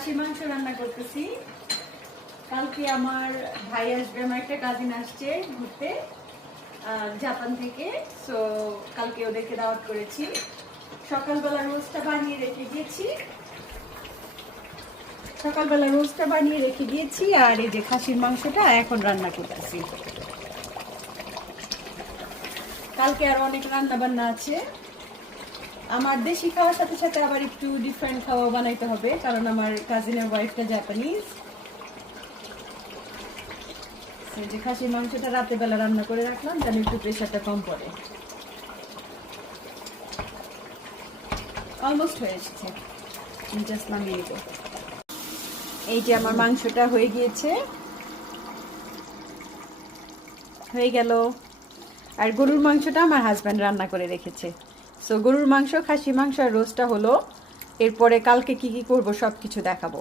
খাসি মাংস রান্না করতেছি। কালকে আমার ভাই আসবে, আমার একটা কাজিন আসছে ঘুরতে জাপান থেকে। সো কালকে ওদেরকে দাওয়াত করেছি। সকালবেলা রোস্টটা বানিয়ে রেখে দিয়েছি, আর এই যে খাসির মাংসটা এখন রান্না করতেছি। কালকে আরো অনেক রান্না বান্না আছে। আমার দেশি খাওয়ার সাথে সাথে আবার একটু ডিফারেন্ট খাওয়া বানাইতে হবে, কারণ আমার কাজিনের ওয়াইফটা জাপানিজ। যে খাসির মাংসটা রাতের বেলা রান্না করে রাখলাম, তাহলে একটু প্রেশারটা কম পড়ে। অলমোস্ট হয়ে এসেছে, জাস্ট নামিয়ে নেব। এই যে আমার মাংসটা হয়ে গিয়েছে, হয়ে গেল। আর গরুর মাংসটা আমার হাজব্যান্ড রান্না করে রেখেছে। সো গরুর মাংস, খাসি মাংস আর রোস্টটা হলো। এরপরে কালকে কি কি করব সব কিছু দেখাবো।